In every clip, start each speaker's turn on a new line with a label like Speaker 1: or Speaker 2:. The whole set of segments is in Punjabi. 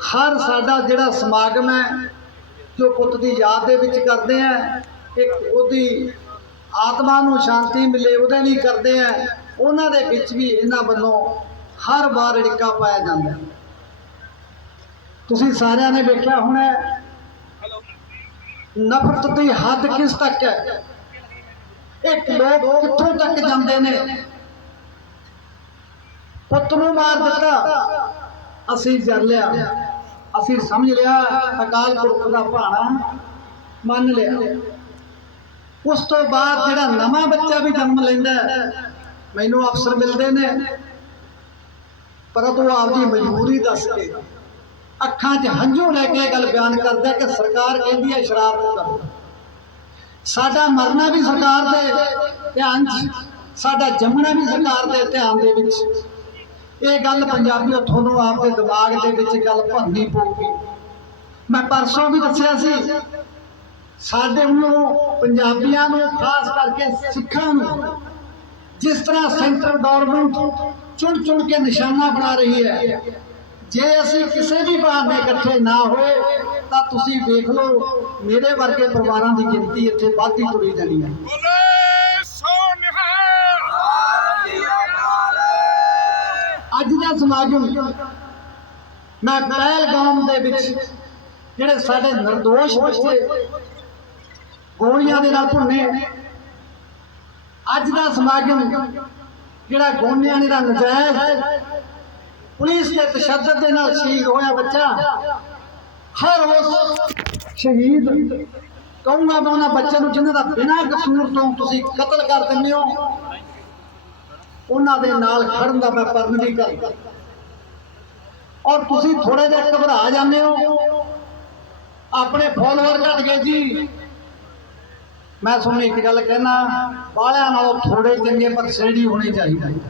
Speaker 1: ਹਰ ਸਾਡਾ ਜਿਹੜਾ ਸਮਾਗਮ ਹੈ, ਜੋ ਪੁੱਤ ਦੀ ਯਾਦ ਦੇ ਵਿੱਚ ਕਰਦੇ ਆ ਇੱਕ ਉਹਦੀ ਆਤਮਾ ਨੂੰ ਸ਼ਾਂਤੀ ਮਿਲੇ, ਉਹਦੇ ਲਈ ਕਰਦੇ ਆ ਉਹਨਾਂ ਦੇ ਵਿੱਚ ਵੀ ਇਹਨਾਂ ਵੱਲੋਂ ਹਰ ਵਾਰ ੜਿੱਕਾ ਪਾਇਆ ਜਾਂਦਾ ਤੁਸੀਂ ਸਾਰਿਆਂ ਨੇ ਵੇਖਿਆ ਹੋਣਾ ਨਫ਼ਰਤ ਦੀ ਹੱਦ ਕਿਸ ਤੱਕ ਹੈ? ਇੱਕ ਲੋਕ ਕਿੱਥੋਂ ਤੱਕ ਜਾਂਦੇ ਨੇ? ਪੁੱਤ ਨੂੰ ਮਾਰ ਦਿੱਤਾ, ਅਸੀਂ ਜਰ ਲਿਆ। ਅਸੀਂ ਸਮਝ ਲਿਆ ਅਕਾਲ ਪੁਰਖ ਦਾ ਭਾਣਾ, ਮੰਨ ਲਿਆ। ਉਸ ਤੋਂ ਬਾਅਦ ਜਿਹੜਾ ਨਵਾਂ ਬੱਚਾ ਵੀ ਜਨਮ ਲੈਂਦਾ ਮੈਨੂੰ ਅਫਸਰ ਮਿਲਦੇ ਨੇ। ਪਰ ਪਰੰਤੂ ਆਪਦੀ ਮਜਬੂਰੀ ਦੱਸ ਕੇ ਅੱਖਾਂ 'ਚ ਹੰਝੂ ਲੈ ਕੇ ਗੱਲ ਬਿਆਨ ਕਰਦਾ ਕਿ ਸਰਕਾਰ ਕਹਿੰਦੀ ਹੈ ਸ਼ਰਾਰਤ ਕਰੋ ਸਾਡਾ ਮਰਨਾ ਵੀ ਸਰਕਾਰ ਦੇ ਧਿਆਨ 'ਚ, ਸਾਡਾ ਜੰਮਣਾ ਵੀ ਸਰਕਾਰ ਦੇ ਧਿਆਨ ਦੇ ਵਿੱਚ। ਇਹ ਗੱਲ ਪੰਜਾਬੀਓ ਤੁਹਾਨੂੰ ਆਪਦੇ ਦਿਮਾਗ ਦੇ ਵਿੱਚ ਗੱਲ ਭਰਨੀ ਪਊਗੀ। ਮੈਂ ਪਰਸੋਂ ਵੀ ਦੱਸਿਆ ਸੀ, ਸਾਡੇ ਨੂੰ ਪੰਜਾਬੀਆਂ ਨੂੰ, ਖਾਸ ਕਰਕੇ ਸਿੱਖਾਂ ਨੂੰ, ਜਿਸ ਤਰ੍ਹਾਂ ਸੈਂਟਰ ਗਵਰਨਮੈਂਟ ਚੁਣ ਚੁਣ ਕੇ ਨਿਸ਼ਾਨਾ ਬਣਾ ਰਹੀ ਹੈ, ਜੇ ਅਸੀਂ ਕਿਸੇ ਵੀ ਬਹਾਨੇ ਇਕੱਠੇ ਨਾ ਹੋਏ, ਤਾਂ ਤੁਸੀਂ ਦੇਖ ਲਓ, ਮੇਰੇ ਵਰਗੇ ਪਰਿਵਾਰਾਂ ਦੀ ਗਿਣਤੀ ਇੱਥੇ ਵੱਧਦੀ ਤੁਰੀ ਜਾਣੀ ਹੈ। ਸਮਾਗਮ। ਮੈਂ ਪਹਿਲਗਾਮ ਦੇ ਵਿੱਚ ਜਿਹੜੇ ਸਾਡੇ નિર્ਦੋਸ਼ ਬੱਚੇ ਗੋਲੀਆਂ ਦੇ ਨਾਲ ਭੁੰਨੇ। ਅੱਜ ਦਾ ਸਮਾਗਮ ਜਿਹੜਾ ਗੋਲੀਆਂ ਦੇ ਨਜਾਇਜ਼ ਪੁਲਿਸ ਦੇ ਤਸ਼ੱਦਦ ਦੇ ਨਾਲ ਸ਼ਹੀਦ ਹੋਇਆ ਬੱਚਾ। ਹਰ ਉਸ ਸ਼ਹੀਦ ਕਹੂੰਗਾ ਮੈਂ ਉਹਨਾਂ ਬੱਚਿਆਂ ਨੂੰ ਜਿਨ੍ਹਾਂ ਦਾ ਬਿਨਾਂ ਕਸੂਰ ਤੋਂ ਤੁਸੀਂ ਕਤਲ ਕਰ ਦਿੰਦੇ ਹੋ, ਉਹਨਾਂ ਦੇ ਨਾਲ ਖੜਨ ਦਾ ਮੈਂ ਪਰਨ ਵੀ ਕਰਦਾ। ਔਰ ਤੁਸੀਂ ਥੋੜੇ ਜਿਹਾ ਘਬਰਾ ਜਾਂਦੇ ਹੋ। ਆਪਣੇ ਫੋਲੋਅਰ ਘਟ ਗਏ ਜੀ। ਮੈਂ ਤੁਹਾਨੂੰ ਇੱਕ ਗੱਲ ਕਹਿਣਾ ਬਾਲਿਆਂ ਨਾਲੋਂ ਥੋੜੇ ਚੰਗੇ ਪਰ ਸੇੜੀ ਹੋਣੀ ਚਾਹੀਦੀ।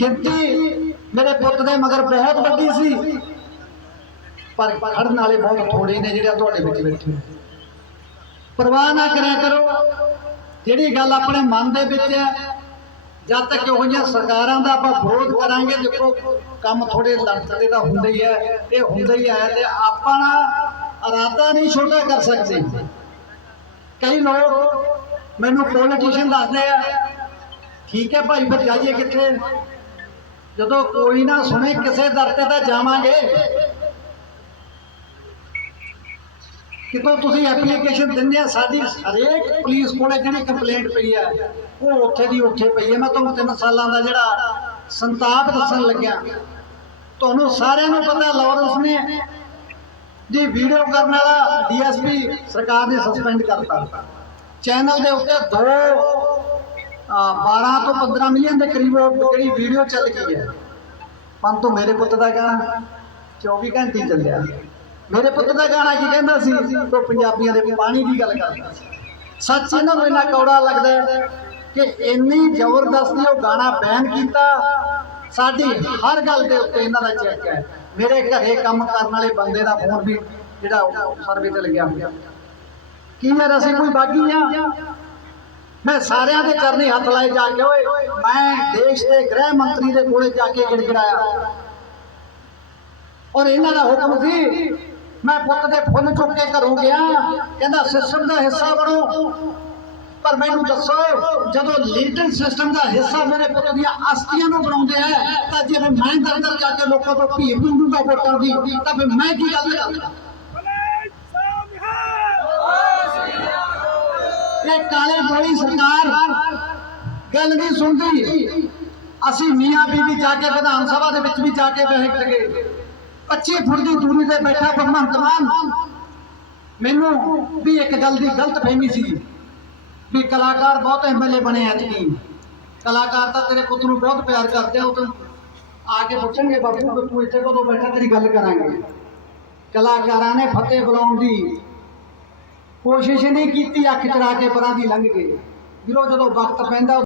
Speaker 1: ਗਿਣਤੀ ਮੇਰੇ ਪੁੱਤ ਦੇ ਮਗਰ ਬਹੁਤ ਵੱਡੀ ਸੀ। ਪਰ ਖੜਨ ਵਾਲੇ ਬਹੁਤ ਥੋੜੇ ਨੇ ਜਿਹੜੇ ਤੁਹਾਡੇ ਵਿੱਚ ਬੈਠੇ ਪਰਵਾਹ ਨਾ ਕਰਿਆ ਕਰੋ। ਜਿਹੜੀ ਗੱਲ ਆਪਣੇ ਮਨ ਦੇ ਵਿੱਚ ਹੈ ਜਦ ਤੱਕ ਇਹੋ ਜਿਹੀਆਂ ਸਰਕਾਰਾਂ ਦਾ ਆਪਾਂ ਵਿਰੋਧ ਕਰਾਂਗੇ, ਦੇਖੋ, ਕੰਮ ਥੋੜੇ ਲੜਤੜੇ ਦਾ ਹੁੰਦਾ ਹੀ ਹੈ, ਇਹ ਹੁੰਦਾ ਹੀ ਹੈ ਤੇ ਆਪਾਂ ਨਾ ਇਰਾਦਾ ਨਹੀਂ ਛੋਟਾ ਕਰ ਸਕਦੇ। ਕਈ ਲੋਕ ਮੈਨੂੰ ਪੋਲੀਟੀਸ਼ੀਅਨ ਦੱਸਦੇ ਆ, ਠੀਕ ਹੈ ਭਾਈ, ਫਿਰ ਜਾਈਏ ਕਿੱਥੇ? ਜਦੋਂ ਕੋਈ ਨਾ ਸੁਣੇ, ਕਿਸੇ ਦਰ ਤੇ ਤਾਂ ਜਾਵਾਂਗੇ। ਕਿਤੋਂ ਤੁਸੀਂ ਐਪਲੀਕੇਸ਼ਨ ਦਿੰਦੇ ਆ ਸਾਡੀ ਹਰੇਕ ਪੁਲਿਸ ਕੋਲੇ ਜਿਹੜੀ ਕੰਪਲੇਂਟ ਪਈ ਹੈ ਉਹ ਉੱਥੇ ਦੀ ਉੱਥੇ ਪਈ ਹੈ ਮੈਂ ਤੁਹਾਨੂੰ ਤਿੰਨ ਸਾਲਾਂ ਦਾ ਜਿਹੜਾ ਸੰਤਾਪ ਦੱਸਣ ਲੱਗਿਆ। ਤੁਹਾਨੂੰ ਸਾਰਿਆਂ ਨੂੰ ਪਤਾ ਲਾਰੈਂਸ ਨੇ ਜੀ ਵੀਡੀਓ ਕਰਨ ਵਾਲਾ ਡੀਐਸਪੀ ਸਰਕਾਰ ਨੇ ਸਸਪੈਂਡ ਕਰਤਾ। ਚੈਨਲ ਦੇ ਉੱਤੇ ਦੋ ਆ, 12 ਤੋਂ 15 ਮਿਲੀਅਨ ਦੇ ਕਰੀਬ ਉਹ ਜਿਹੜੀ ਵੀਡੀਓ ਚੱਲ ਗਈ ਹੈ। ਪੰਤੂ ਮੇਰੇ ਪੁੱਤ ਦਾ ਗਾਣਾ 24 ਘੰਟੇ ਚੱਲਿਆ। ਮੇਰੇ ਪੁੱਤ ਦਾ ਗਾਣਾ ਕੀ ਕਹਿੰਦਾ ਸੀ? ਉਹ ਪੰਜਾਬੀਆਂ ਦੇ ਪਾਣੀ ਦੀ ਗੱਲ ਕਰਦਾ ਸੀ। ਸੱਚ ਇਹਨਾਂ ਨੂੰ ਇੰਨਾ ਕੌੜਾ ਲੱਗਦਾ ਕਿ ਇੰਨੀ ਜ਼ਬਰਦਸਤੀ ਉਹ ਗਾਣਾ ਬੈਨ ਕੀਤਾ। ਸਾਡੀ ਹਰ ਗੱਲ ਦੇ ਉੱਤੇ ਇਹਨਾਂ ਦਾ ਚੈੱਕ ਹੈ। ਮੇਰੇ ਘਰੇ ਕੰਮ ਕਰਨ ਵਾਲੇ ਬੰਦੇ ਦਾ ਫੋਨ ਵੀ ਜਿਹੜਾ ਸਰਵੇ ਤੇ ਲੱਗਿਆ ਹੋਇਆ। ਕੀ ਯਾਰ ਅਸੀਂ ਕੋਈ ਬਾਗੀ ਆ? ਮੈਂ ਸਾਰਿਆਂ ਦੇ ਚਰਨੀ ਹੱਥ ਲਾਏ ਜਾ ਕੇ, ਓਏ, ਮੈਂ ਦੇਸ਼ ਦੇ ਗ੍ਰਹਿ ਮੰਤਰੀ ਦੇ ਕੋਲੇ ਜਾ ਕੇ ਗਿੜਗੜਾਇਆ। ਔਰ ਇਹਨਾਂ ਦਾ ਹੁਕਮ ਸੀ ਮੈਂ ਪੁੱਤ ਦੇ ਫੁੱਲ ਚੁੱਕ ਕੇ ਘਰੋਂ ਗਿਆ। ਕਹਿੰਦਾ, ਸਿਸਟਮ ਦਾ ਹਿੱਸਾ ਬਣੋ। ਪਰ ਮੈਨੂੰ ਦੱਸੋ, ਜਦੋਂ ਲੀਡਰ ਸਿਸਟਮ ਦਾ ਹਿੱਸਾ ਮੇਰੇ ਪੁੱਤ ਦੀਆਂ ਅਸਤੀਆਂ ਨੂੰ ਬਣਾਉਂਦੇ ਆ, ਤਾਂ ਜੇ ਮੈਂ ਦਰ ਜਾ ਕੇ ਲੋਕਾਂ ਤੋਂ ਭੀਖ ਮੰਗੂਗਾ ਵੋਟਾਂ ਦੀ, ਤਾਂ ਫਿਰ ਮੈਂ ਕੀ ਗੱਲ ਕਰਾਂ? ਇਹ ਕਾਲੇ ਗੋਲੀ ਸਰਕਾਰ ਗੱਲ ਨਹੀਂ ਸੁਣਦੀ। ਅਸੀਂ ਮੀਆਂ ਬੀਬੀ ਜਾ ਕੇ ਵਿਧਾਨ ਸਭਾ ਦੇ ਵਿੱਚ ਵੀ ਜਾ ਕੇ ਬੈਠ ਗਏ 25 ਫੁੱਟ ਦੀ ਦੂਰੀ ਤੇ ਬੈਠਾ ਭਗਵੰਤ ਮਾਨ। ਮੈਨੂੰ ਵੀ ਇੱਕ ਗੱਲ ਦੀ ਗਲਤ ਫਹਿਮੀ ਸੀ ਵੀ ਕਲਾਕਾਰ ਬਹੁਤ ਐਮਐਲਏ ਬਣੇ ਐਤਕੀ। ਕਲਾਕਾਰ ਤਾਂ ਤੇਰੇ ਪੁੱਤ ਨੂੰ ਬਹੁਤ ਪਿਆਰ ਕਰਦੇ ਆ, ਉਹ ਤਾਂ ਆ ਕੇ ਪੁੱਛਣਗੇ, ਬਾਪੂ ਤੂੰ ਇੱਥੇ ਕਦੋਂ ਬੈਠਾ, ਤੇਰੀ ਗੱਲ ਕਰਾਂਗੇ। ਕਲਾਕਾਰਾਂ ਨੇ ਫਤਿਹ ਬੁਲਾਉਣ ਦੀ ਕੋਸ਼ਿਸ਼ ਨਹੀਂ ਕੀਤੀ, ਅੱਖ ਚੜਾ ਕੇ ਪਰਾਂ ਦੀ ਲੰਘ ਗਏ ਵੀਰੋ, ਜਦੋਂ ਵਕਤ ਪੈਂਦਾ